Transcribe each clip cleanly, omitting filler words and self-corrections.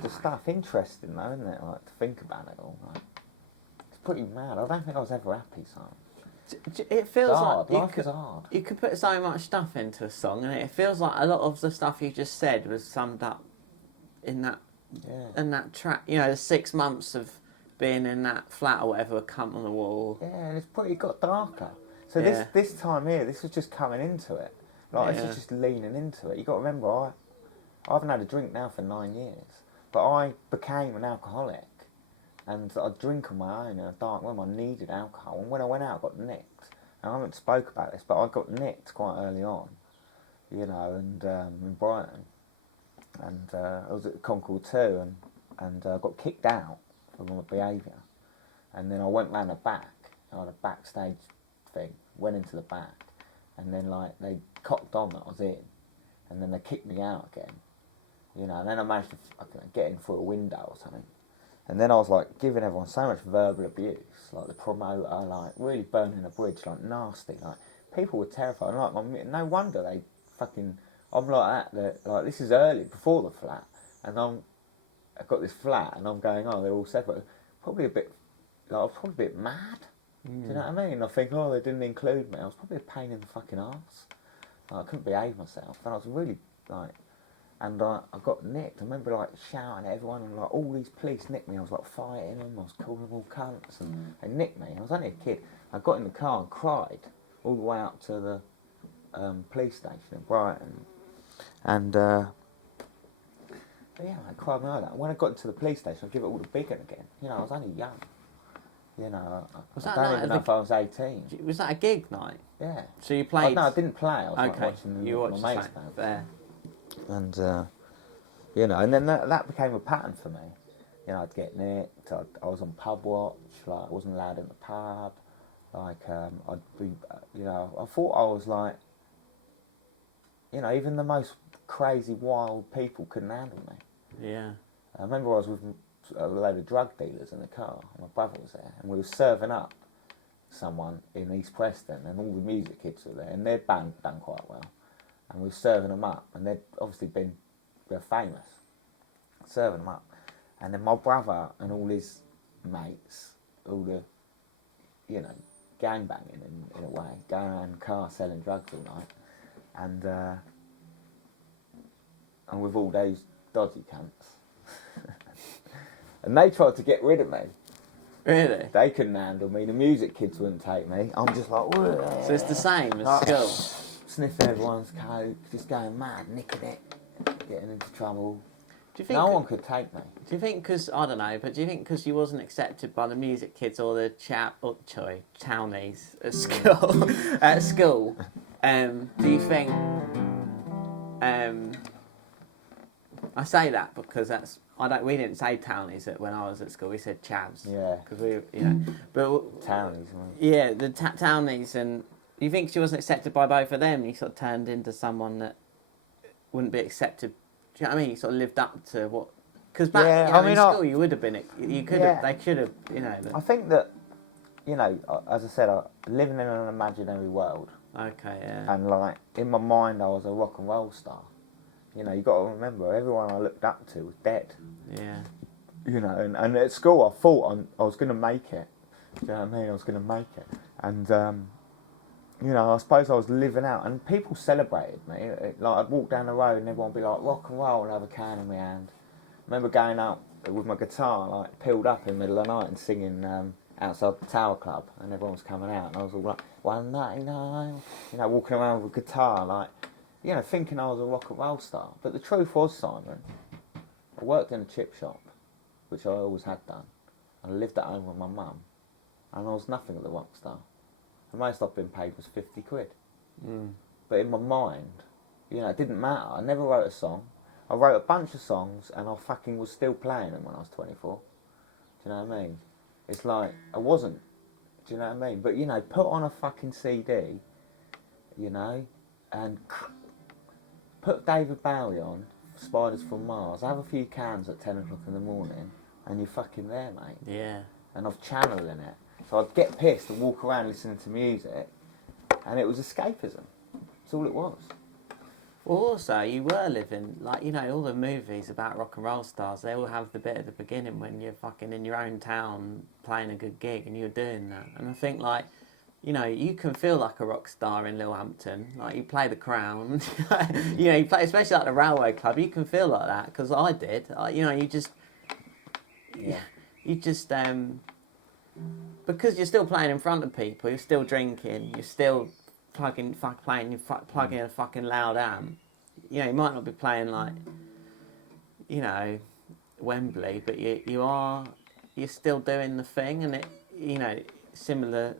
The stuff interesting though, isn't it? Like to think about it all. Like, it's pretty mad. I don't think I was ever happy, son. It feels like life is hard. You could put so much stuff into a song, and it feels like a lot of the stuff you just said was summed up in that track. You know, the 6 months of being in that flat or whatever, a cunt on the wall. Yeah, and it got darker. So this time here, this was just coming into it. Like this is just leaning into it. You got to remember, I haven't had a drink now for 9 years, but I became an alcoholic, and I'd drink on my own in a dark room. I needed alcohol, and when I went out, I got nicked. And I haven't spoke about this, but I got nicked quite early on, you know, and in Brighton, and I was at Concord 2, and I got kicked out for my behaviour, and then I went round the back. I had a backstage thing, went into the back, and then like they cocked on that I was in, and then they kicked me out again, you know, and then I managed to get in through a window or something, and then I was like giving everyone so much verbal abuse, like the promoter, like really burning a bridge, like nasty, like people were terrified, like no wonder they fucking, I'm like that, like this is early, before the flat, and I've got this flat, and I'm going, oh, they're all separate, probably a bit, like I was probably a bit mad. Do you know what I mean? I think, oh, they didn't include me. I was probably a pain in the fucking arse. Like, I couldn't behave myself, and I was really like, and I got nicked. I remember like shouting at everyone, and like all these police nicked me. I was like fighting them. I was calling them all cunts, and they nicked me. I was only a kid. I got in the car and cried all the way up to the police station in Brighton, and yeah, I cried my eye out. When I got into the police station, I give it all the big one again. You know, I was only young. You know, I don't even know if I was 18. Was that a gig night? Yeah. So you played? No, I didn't play. I was like watching my mates band. There. And, you know, and then that became a pattern for me. You know, I'd get nicked, I was on pub watch, like, I wasn't allowed in the pub. Like, I'd be, you know, I thought I was like, you know, even the most crazy, wild people couldn't handle me. Yeah. I remember I was with a load of drug dealers in the car. My brother was there, and we were serving up someone in East Preston, and all the music kids were there, and their band done quite well, and we were serving them up, and they'd obviously they're famous, serving them up, and then my brother and all his mates, all the, you know, gangbanging in a way, going around the car selling drugs all night, and with all those dodgy cunts. And they tried to get rid of me. Really? They couldn't handle me. The music kids wouldn't take me. I'm just like, whoa. So it's the same as school? Sniffing everyone's coke, just going mad, nicking it, getting into trouble. Do you think no one could take me. Do you think because, I don't know, but do you think because you wasn't accepted by the music kids or the townies at school, do you think, I say that because we didn't say townies when I was at school, we said chavs. Yeah. Because we, you know, but... Townies. Yeah, the townies, and you think she wasn't accepted by both of them, you sort of turned into someone that wouldn't be accepted. Do you know what I mean? You sort of lived up to what... Because back in school, you would have been... You could have... They should have, you know... I think that, you know, as I said, living in an imaginary world. Okay, yeah. And, like, in my mind, I was a rock and roll star. You know, you got to remember, everyone I looked up to was dead. Yeah. You know, and at school, I thought I was going to make it. Do you know what I mean? I was going to make it. And, you know, I suppose I was living out, and people celebrated me. Like, I'd walk down the road and everyone would be like, rock and roll, and have a can in my hand. I remember going out with my guitar, like, peeled up in the middle of the night and singing outside the Tower Club, and everyone was coming out, and I was all like, 199, you know, walking around with a guitar, like, you know, thinking I was a rock and roll star. But the truth was, Simon, I worked in a chip shop, which I always had done. I lived at home with my mum, and I was nothing of the rock star. The most I've been paid was 50 quid. But in my mind, you know, it didn't matter. I never wrote a song. I wrote a bunch of songs, and I fucking was still playing them when I was 24. Do you know what I mean? It's like, I wasn't. Do you know what I mean? But, you know, put on a fucking CD, you know, and put David Bowie on, Spiders from Mars, have a few cans at 10 o'clock in the morning, and you're fucking there, mate. Yeah. And I've channeling it. So I'd get pissed and walk around listening to music, and it was escapism. That's all it was. Well, also, you were living, like, you know, all the movies about rock and roll stars, they all have the bit at the beginning when you're fucking in your own town playing a good gig and you're doing that. And I think, like, you know, you can feel like a rock star in Littlehampton. Like, you play the Crown, you know, you play, especially like the Railway Club, you can feel like that, because I did. You know, you just, because you're still playing in front of people, you're still drinking, you're still plugging a fucking loud amp. You know, you might not be playing like, you know, Wembley, but you're still doing the thing, and it, you know, similar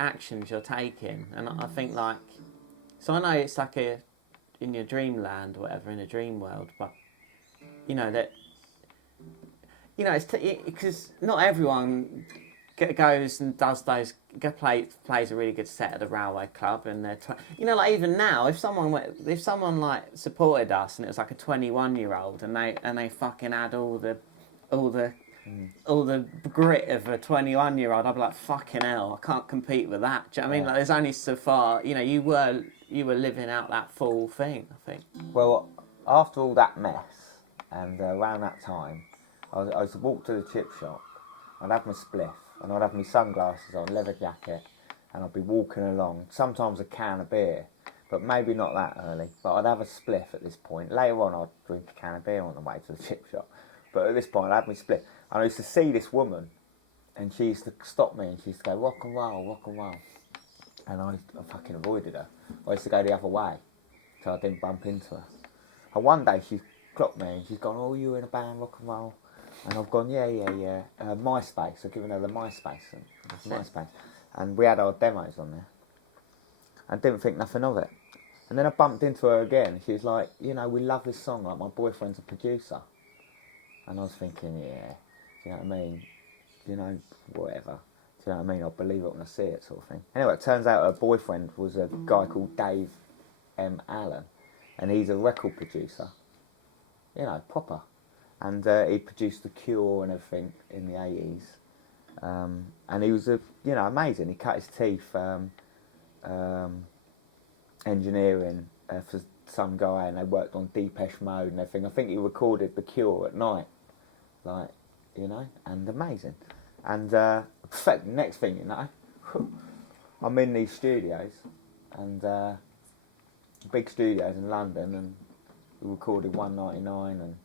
actions you're taking. And I think, like, so I know it's like in your dreamland or whatever, in a dream world, but you know that, you know, it's because not everyone goes and does those, plays a really good set at the Railway Club, and they're you know, like, even now, if someone like supported us and it was like a 21-year-old and they fucking had all the grit of a 21-year-old, I'd be like, fucking hell, I can't compete with that. Do you know what I mean? Like, there's only so far, you know, you were living out that full thing, I think. Well, after all that mess, and around that time, I used to walk to the chip shop, I'd have my spliff, and I'd have my sunglasses on, leather jacket, and I'd be walking along, sometimes a can of beer, but maybe not that early, but I'd have a spliff at this point. Later on, I'd drink a can of beer on the way to the chip shop, but at this point, I'd have my spliff. And I used to see this woman, and she used to stop me, and she used to go, rock and roll, rock and roll. And I fucking avoided her. I used to go the other way, so I didn't bump into her. And one day, she clocked me, and she's gone, oh, you in a band, rock and roll? And I've gone, yeah. MySpace. I've given her the MySpace. MySpace. And we had our demos on there. And didn't think nothing of it. And then I bumped into her again, and she was like, you know, we love this song, like, my boyfriend's a producer. And I was thinking, yeah, do you know what I mean? You know, whatever. Do you know what I mean? I'll believe it when I see it, sort of thing. Anyway, it turns out her boyfriend was a guy called Dave M. Allen, and he's a record producer. You know, proper. And he produced The Cure and everything in the 80s. And he was, amazing. He cut his teeth engineering for some guy, and they worked on Depeche Mode and everything. I think he recorded The Cure at night. Like, you know, and amazing. And next thing you know, I'm in these studios, and big studios in London, and we recorded 199, and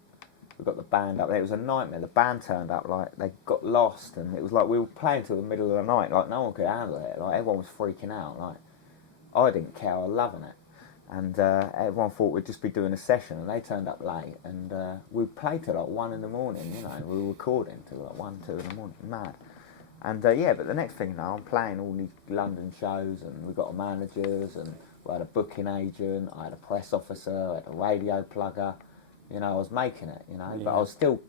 we got the band up there. It was a nightmare. The band turned up, like, they got lost, and it was like we were playing till the middle of the night. Like, no one could handle it. Like, everyone was freaking out. Like, I didn't care. I was loving it. And everyone thought we'd just be doing a session, and they turned up late, and we played till like 1 in the morning, you know, and we were recording till like 1, 2 in the morning, mad. And but the next thing, you know, I'm playing all these London shows, and we got managers, and we had a booking agent, I had a press officer, I had a radio plugger, you know, I was making it, you know, but I was still,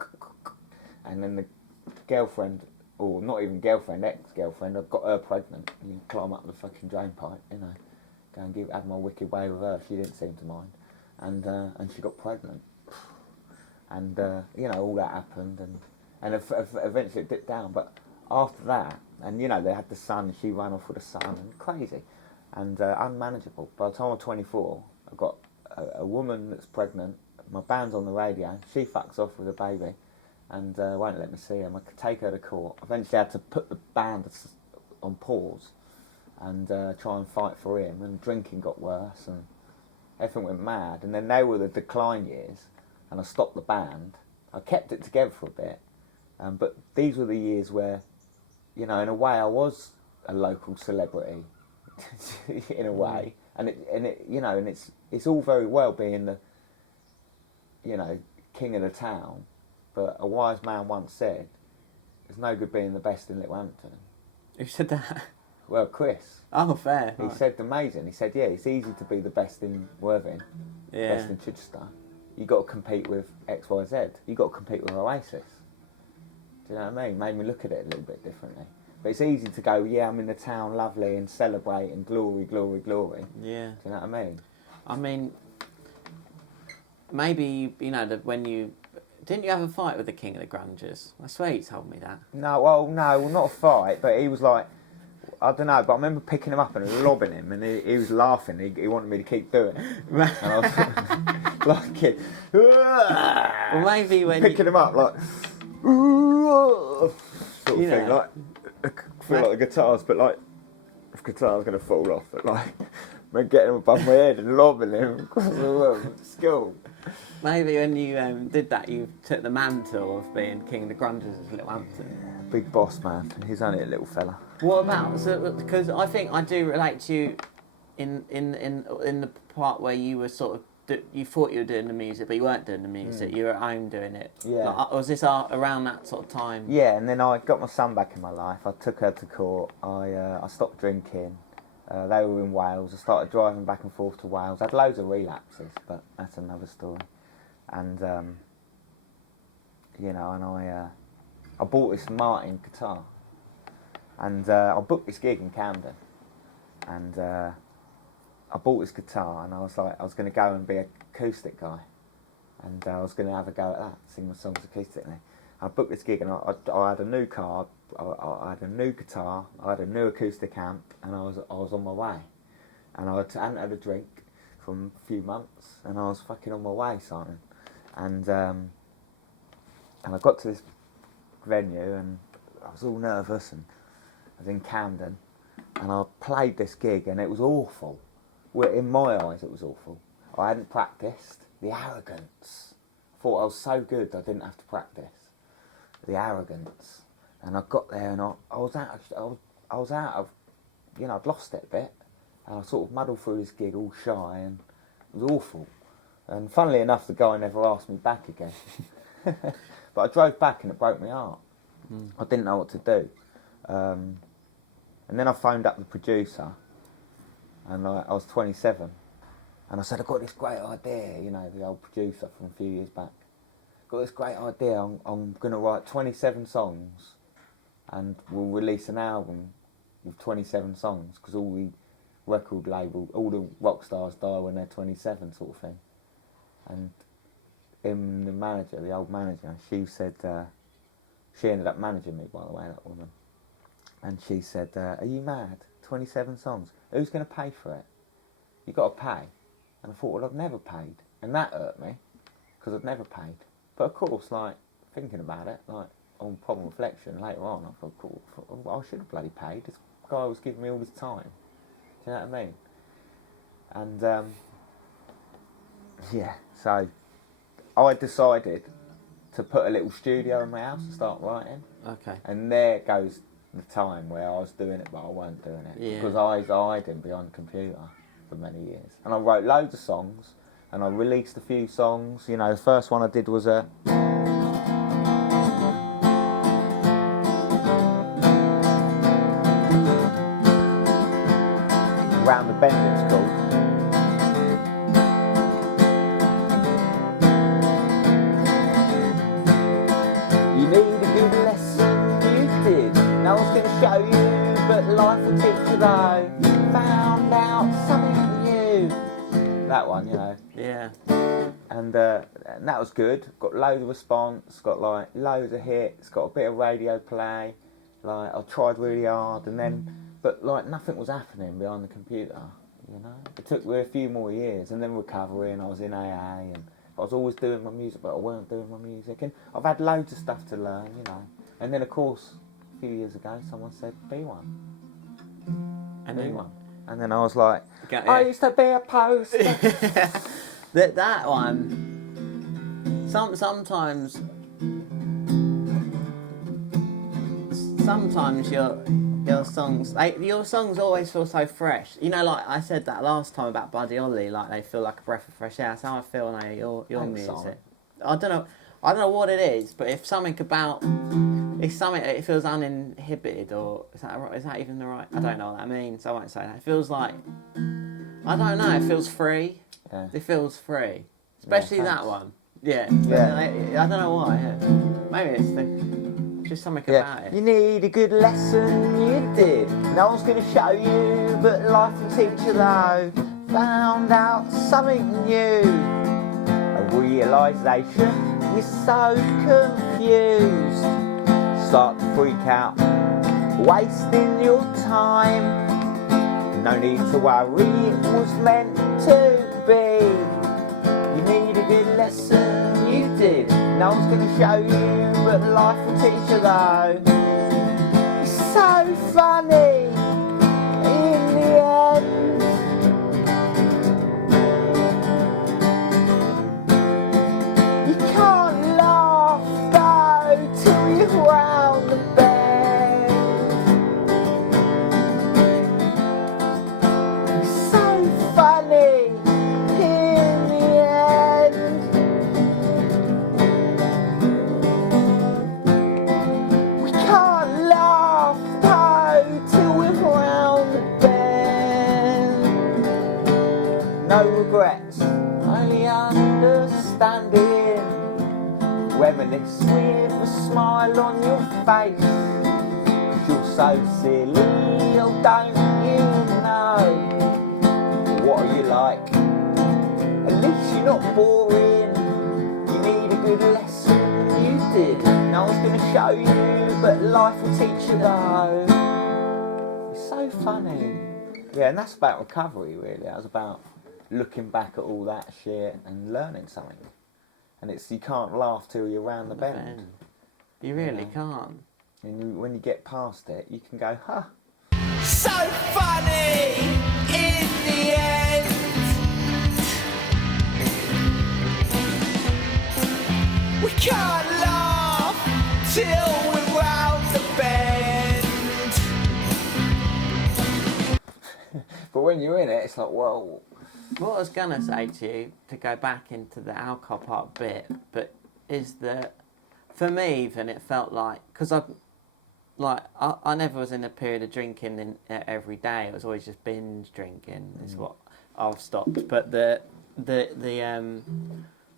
and then the girlfriend, or not even girlfriend, ex-girlfriend, I got her pregnant. You climb up the fucking drain pipe, you know. Go and have my wicked way with her. She didn't seem to mind, and she got pregnant, and you know, all that happened, and eventually it dipped down. But after that, and you know, they had the son. She ran off with the son, and crazy, and unmanageable. By the time I'm 24, I've got a woman that's pregnant. My band's on the radio. She fucks off with a baby, and won't let me see him. I could take her to court. Eventually, I had to put the band on pause and try and fight for him, and drinking got worse, and everything went mad. And then they were the decline years, and I stopped the band. I kept it together for a bit, but these were the years where, you know, in a way I was a local celebrity, in a way, and it you know, and it's all very well being the, you know, king of the town, but a wise man once said, "It's no good being the best in Littlehampton." Who said that? Well, Chris. Oh, fair. He said amazing. He said, yeah, it's easy to be the best in Worthing, best in Chichester. You got to compete with X, Y, Z. You got to compete with Oasis. Do you know what I mean? Made me look at it a little bit differently. But it's easy to go, yeah, I'm in the town, lovely, and celebrate, and glory, glory, glory. Yeah. Do you know what I mean? I mean, maybe, you know, when you... Didn't you have a fight with the King of the Grungers? I swear you told me that. No, well, not a fight, but he was like... I don't know, but I remember picking him up and lobbing him, and he was laughing. He wanted me to keep doing it. And I was like a kid. Well, maybe when picking him up, like, sort of thing. Like, I feel like the guitars, but like, if guitar's going to fall off, but like, I'm getting him above my head and lobbing him across the room at school. Maybe when you did that, you took the mantle of being king of the grungers as Little Hampton. Yeah, big boss man. He's only a little fella. What about, because I think I do relate to you in the part where you were sort of, you thought you were doing the music, but you weren't doing the music. You were at home doing it. Yeah. Like, was this around that sort of time? Yeah, and then I got my son back in my life. I took her to court. I stopped drinking. They were in Wales. I started driving back and forth to Wales. I had loads of relapses, but that's another story. And you know, and I bought this Martin guitar, and I booked this gig in Camden, and I bought this guitar, and I was like, I was going to go and be an acoustic guy, and I was going to have a go at that, sing my songs acoustically. I booked this gig, and I had a new car, I had a new guitar, I had a new acoustic amp, and I was on my way, and I hadn't had a drink for a few months, and I was fucking on my way, Simon. And I got to this venue, and I was all nervous, and I was in Camden, and I played this gig, and it was awful. Well, in my eyes, it was awful. I hadn't practiced. The arrogance. I thought I was so good I didn't have to practice. The arrogance. And I got there, and I was out of, you know, I'd lost it a bit, and I sort of muddled through this gig all shy, and it was awful. And funnily enough, the guy never asked me back again. But I drove back and it broke my heart. I didn't know what to do. And then I phoned up the producer, and I was 27. And I said, I've got this great idea, you know, the old producer from a few years back. Got this great idea, I'm going to write 27 songs, and we'll release an album with 27 songs, because all the record label, all the rock stars die when they're 27 sort of thing. And the manager, the old manager, she said, she ended up managing me, by the way, that woman. And she said, are you mad? 27 songs. Who's going to pay for it? You got to pay. And I thought, well, I've never paid. And that hurt me, because I'd never paid. But of course, like, thinking about it, like, on problem reflection, later on, I thought, cool, I should have bloody paid. This guy was giving me all this time. Do you know what I mean? And, yeah, so I decided to put a little studio in my house and start writing. Okay. And there goes the time where I was doing it, but I weren't doing it. Yeah. Because I was hiding behind the computer for many years. And I wrote loads of songs, and I released a few songs. You know, the first one I did was Round the Bend, it's called. You need a good lesson, you did. No one's going to show you, but life will teach you though. Found out something new. That one, you know. Yeah. And that was good. Got loads of response, got like loads of hits, got a bit of radio play. Like, I tried really hard, and then, but like nothing was happening behind the computer, you know. It took me a few more years, and then recovery, and I was in AA, and I was always doing my music, but I weren't doing my music, and I've had loads of stuff to learn, you know. And then, of course, a few years ago, someone said, be one. And be then one. And then I was like, I used to be a poster. that one, sometimes your songs, your songs always feel so fresh. You know, like I said that last time about Buddy Holly, like they feel like a breath of fresh air. That's how I feel now. Your music. Song. I don't know what it is, but if it feels uninhibited, or is that even the right? I don't know what that means. I won't say that. It feels like, I don't know. It feels free. Yeah. It feels free, especially that one. Yeah. Yeah. I don't know why. Yeah. Maybe it's just something about it. You need a good lesson, you did. No one's going to show you, but life will teach you though. Found out something new. A realisation, you're so confused. Start to freak out wasting your time. No need to worry, it was meant to be. You need a good lesson, you did. No one's gonna show you, but life will teach you though. It's so funny in the end. You can't laugh though till you're round the bend. It's so funny in the end. We can't laugh though till we're round the bend. No regrets, only understanding. Reminisce with a smile on your face. 'Cause you're so silly, oh don't you know? What are you like? At least you're not boring. You need a good lesson, you did. No one's gonna show you, but life will teach you though. It's so funny. Yeah, and that's about recovery really. That was about looking back at all that shit and learning something. And it's, you can't laugh till you're round the bend. You really can't. And when you get past it, you can go, huh. So funny in the end. We can't laugh till we're round the bend. But when you're in it, it's like, whoa. What I was gonna say to you, to go back into the alcohol part bit, but is that for me even it felt like, because I never was in a period of drinking every day. It was always just binge drinking. Is what I've stopped. But the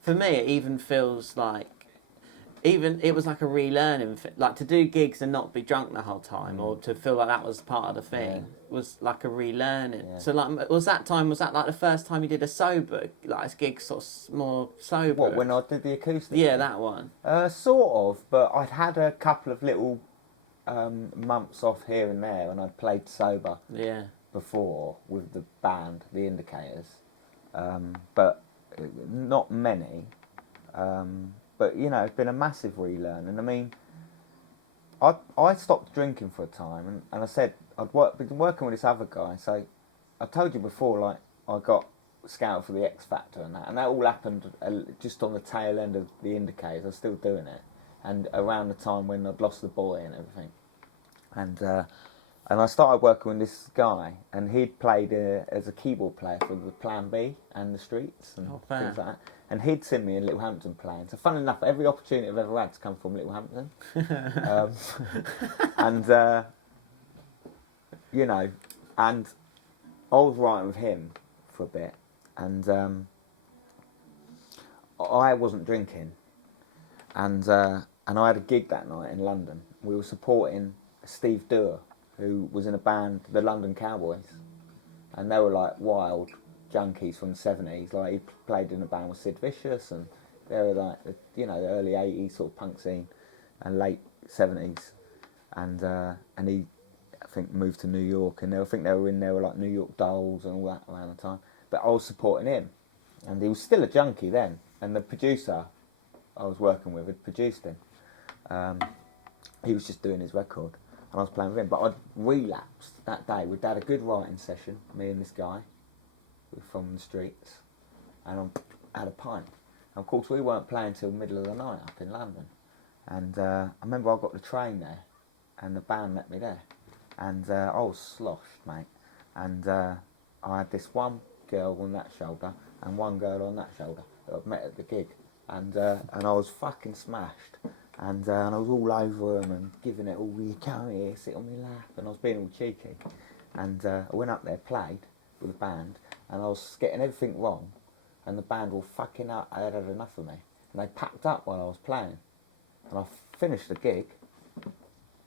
for me it even feels like, even it was like a relearning, like to do gigs and not be drunk the whole time, or to feel like that was part of the thing, was like a relearning. Yeah. So like, was that like the first time you did a sober, like a gig sort of more sober? What, when I did the acoustic? Yeah, that one. Sort of, but I'd had a couple of little months off here and there, and I'd played sober before with the band, the Indicators, but not many. But you know, it's been a massive relearn, and I mean, I stopped drinking for a time, and I said been working with this other guy. So I told you before, like I got scouted for the X Factor and that all happened just on the tail end of the Indicators. I was still doing it, and around the time when I'd lost the boy and everything, and I started working with this guy, and he'd played as a keyboard player for the Plan B and the Streets and things like that. And he'd seen me in Littlehampton playing. So fun enough, every opportunity I've ever had to come from Littlehampton. And, you know, and I was writing with him for a bit. And I wasn't drinking. And I had a gig that night in London. We were supporting Steve Dewar, who was in a band, the London Cowboys. And they were like wild junkies from the 70s. Like he played in a band with Sid Vicious, and they were like, you know, the early 80s sort of punk scene and late 70s. And he, I think, moved to New York, and I think they were in there with like New York Dolls and all that around the time. But I was supporting him, and he was still a junkie then. And the producer I was working with had produced him. He was just doing his record, and I was playing with him. But I'd relapsed that day. We'd had a good writing session, me and this guy from the Streets, and I had a pint. And of course, we weren't playing till middle of the night up in London. And I remember I got the train there, and the band met me there, and I was sloshed, mate. And I had this one girl on that shoulder and one girl on that shoulder that I'd met at the gig, and I was fucking smashed. And I was all over them and giving it all, you come here, sit on my lap, and I was being all cheeky. And I went up there, played with the band, and I was getting everything wrong, and the band were fucking up. I had enough of me, and they packed up while I was playing, and I finished the gig,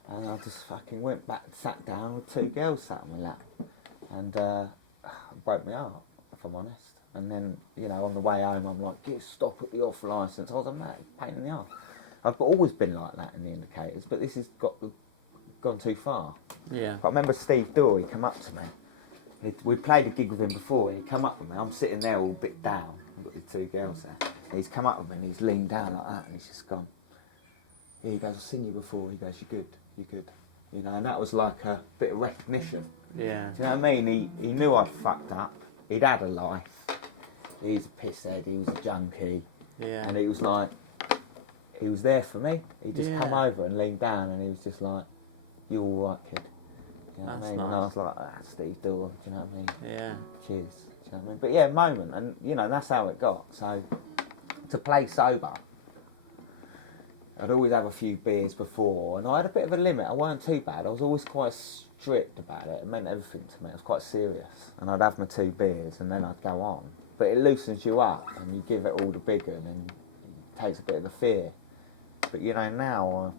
and I just fucking went back, sat down with two girls sat on my lap, and it broke my heart, if I'm honest. And then, you know, on the way home, I'm like, get stop at the off licence. I was a mad pain in the arse. I've always been like that in the Indicators, but this has got the gone too far. Yeah. But I remember Steve Dorr, he come up to me. We played a gig with him before, and he come up with me. I'm sitting there all a bit down. I've got the two girls there. And he's come up with me, and he's leaned down like that, and he's just gone. Yeah, he goes, I've seen you before. He goes, you're good. You know, and that was like a bit of recognition. Yeah. Do you know what I mean? He knew I'd fucked up. He'd had a life. He's a pisshead. He was a junkie. Yeah. And he was like, he was there for me. He just Yeah. come over and leaned down, and he was just like, "You all right, kid?" You know what I That's mean? And I nice. was like, Steve Dorr. Do you know what I mean? Yeah. Cheers. Do you know what I mean? But yeah, moment, and you know that's how it got. So to play sober, I'd always have a few beers before, and I had a bit of a limit. I weren't too bad. I was always quite strict about it. It meant everything to me. I was quite serious, and I'd have my 2 beers, and then I'd go on. But it loosens you up, and you give it all the big one, and it takes a bit of the fear. But you know, now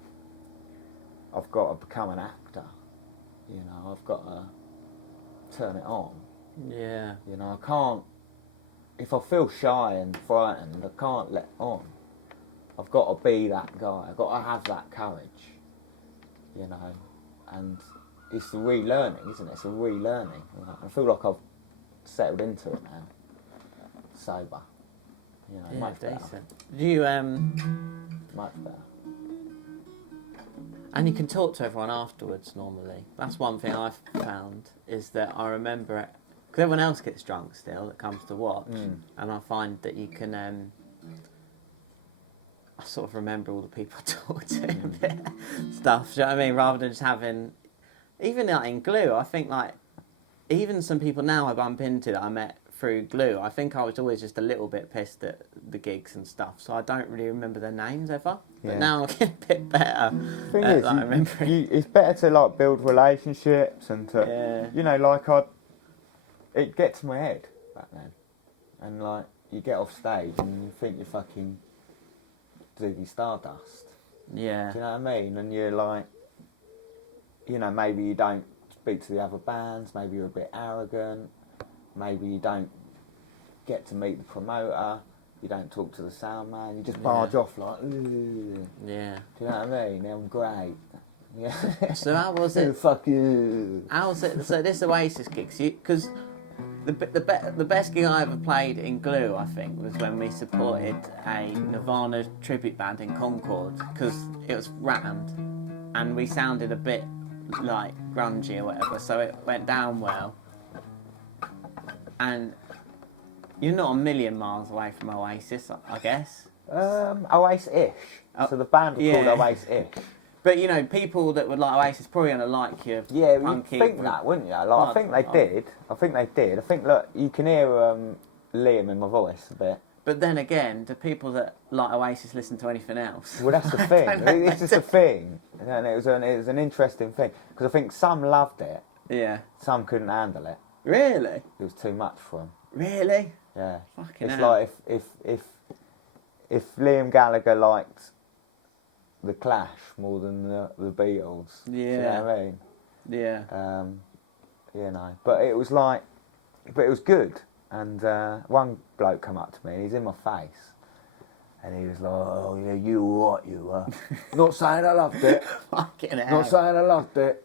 I've got to become an actor. You know, I've got to turn it on. Yeah. You know, I can't. If I feel shy and frightened, I can't let on. I've got to be that guy. I've got to have that courage. You know, and it's a relearning, isn't it? It's a relearning. You know? I feel like I've settled into it now. Sober. You know, Yeah, much better. decent. Do you Much better. and you can talk to everyone afterwards normally. That's one thing I've found is that I remember it because everyone else gets drunk still that comes to watch, and I find that you can. I sort of remember all the people I talk to a bit stuff. Do you know what I mean? Rather than just having, even like in Glue, I think like even some people now I bump into that I met through Glue, I think I was always just a little bit pissed at the gigs and stuff, so I don't really remember their names ever. Yeah. But now I'm getting a bit better Thing at is, like, remembering. it's better to like build relationships and to, Yeah. you know, like it gets to my head back then, and like you get off stage and you think you're fucking Ziggy Stardust. Yeah. Do you know what I mean? And you're like, you know, maybe you don't speak to the other bands, maybe you're a bit arrogant, maybe you don't get to meet the promoter, you don't talk to the sound man, you just barge off like, "Ugh." Yeah. Do you know what I mean? I'm great. Yeah. So how was Oh, it? fuck you. How was it? So this Oasis gigs, because the best gig I ever played in Glue, I think, was when we supported a Nirvana tribute band in Concord, because it was rammed, and we sounded a bit like grungy or whatever, so it went down well. And you're not a million miles away from Oasis, I guess. Oasis-ish. So the band was yeah. called Oasis-ish. But you know, people that would like Oasis probably gonna like you. Yeah, you'd punky, think that, wouldn't you? Like, I think they did. I think, look, you can hear Liam in my voice a bit. But then again, do people that like Oasis listen to anything else? Well, that's the thing. It's just a thing. And it was an interesting thing. Because I think some loved it, Yeah. some couldn't handle it. Really? It was too much for them. Really? Yeah. Fucking It's hell. like if Liam Gallagher liked The Clash more than the Beatles. Yeah. Do you know what I mean? Yeah. You know, but it was good. And one bloke come up to me, and he's in my face, and he was like, "Oh yeah, you were what you were." Not saying I loved it. Fucking hell. Not saying I loved it.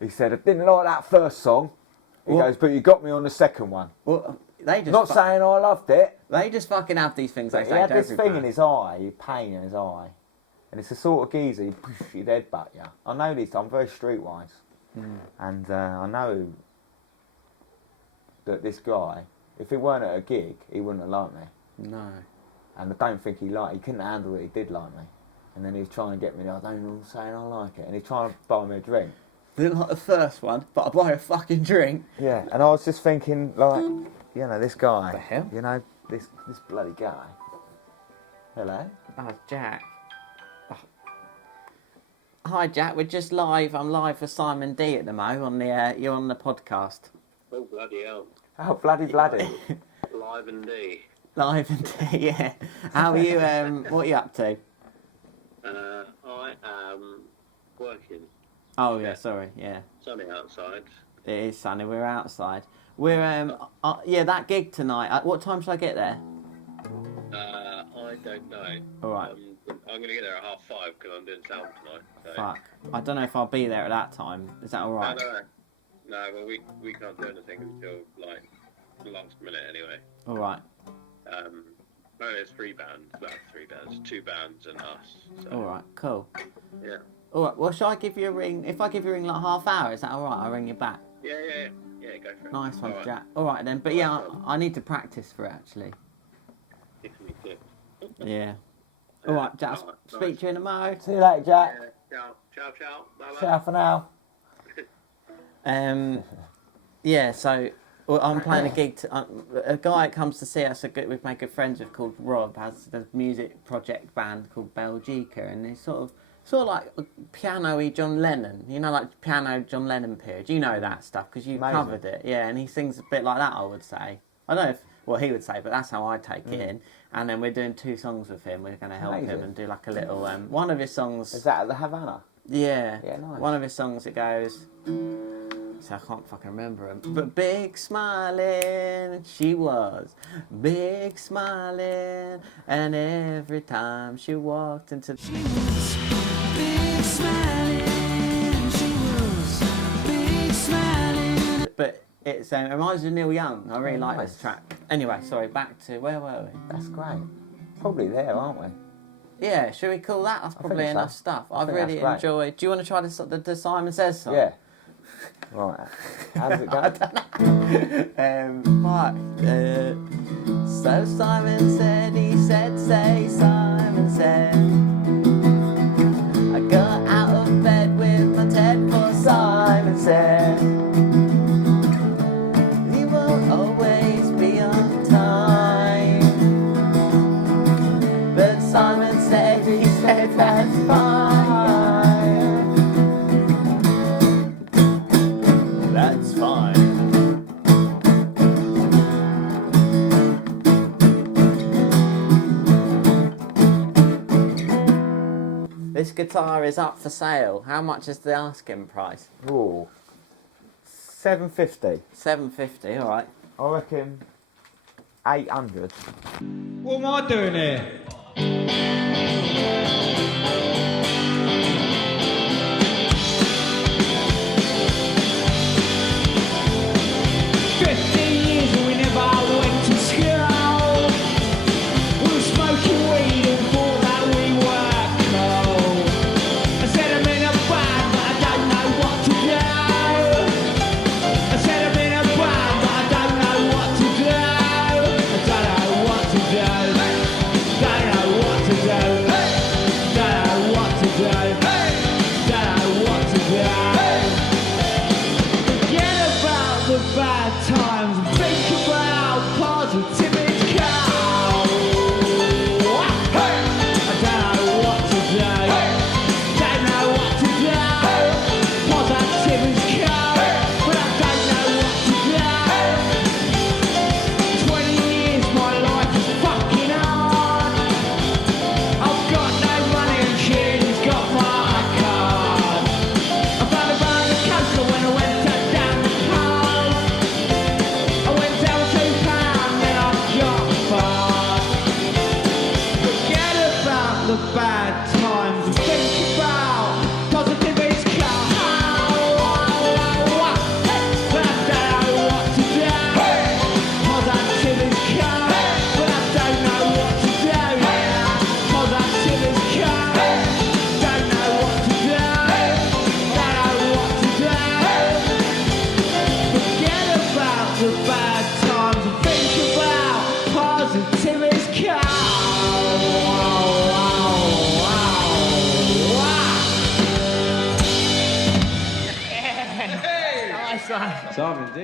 He said I didn't like that first song. He goes, "But you got me on the second one." Well, they just Not saying I loved it. they just fucking have these things. But They he say had to this every thing in band. his eye, pain in his eye, and it's the sort of geezer he'd headbutt you. I know this. I'm very streetwise, and I know that this guy, if he weren't at a gig, he wouldn't have liked me. No. And I don't think he couldn't handle it. He did like me, and then he was trying to get me. I don't know, saying I like it, and he's trying to buy me a drink. Didn't like the first one, but I buy a fucking drink. Yeah, and I was just thinking, like, you know, this guy, The hell? you know, this bloody guy. Hello. Oh, Jack. Oh. Hi, Jack. We're just live. I'm live for Simon D at the mo on the. You're on the podcast. Oh, bloody hell. Oh, bloody. Live and D. Live and D. Yeah. How are you? What are you up to? I am working. Oh yeah. Sorry. Yeah. Sunny outside. It is sunny. We're outside. We're yeah, that gig tonight. What time should I get there? I don't know. All right. I'm gonna get there at 5:30 because I'm doing sound tonight. So. Fuck. I don't know if I'll be there at that time. Is that alright? No, well, we can't do anything until, like, the last minute anyway. Alright. No, there's 3 bands. Well, 3 bands. 2 bands and us. So. Alright, cool. Yeah. Alright, well, shall I give you a ring? If I give you a ring like half hour, is that alright? I'll ring you back. Yeah, go for it. Nice one, All right. Jack. Alright then, but yeah, I need to practice for it actually. Me too. Yeah. Alright, Jack, Alright, speak nice. to you in a mo. See you later, Jack. Ciao. Bye-bye. Ciao for now. Yeah, so well, I'm playing a gig. A guy that comes to see us, we've made good friends with, called Rob, has the music project band called Belgica, and he's sort of like piano-y John Lennon. You know, like piano John Lennon period. You know that stuff because you covered it. Yeah, and he sings a bit like that, I would say. I don't know what he would say, but that's how I take it in. And then we're doing 2 songs with him. We're going to help him and do like a little... one of his songs... Is that at the Havana? Yeah. Yeah, nice. One of his songs, it goes... So I can't fucking remember him. But big smiling, she was. Big smiling. And every time she walked into... She was big smiling. She was big smiling. But it reminds me of Neil Young. I really like nice. this track. Anyway, sorry, back to... Where were we? That's great. Probably there, aren't we? Yeah, should we call that? That's probably think so. enough stuff. I've think really that's great. enjoyed... Do you want to try the Simon Says song? Yeah. Right. How's it going? So Simon said, he said, say Simon said, I got out of bed with my Ted for Simon said, he won't always be on time, but Simon said, he said that's fine. That's fine. This guitar is up for sale. How much is the asking price? Ooh. $750. $750, alright. I reckon 800. What am I doing here? Simon D.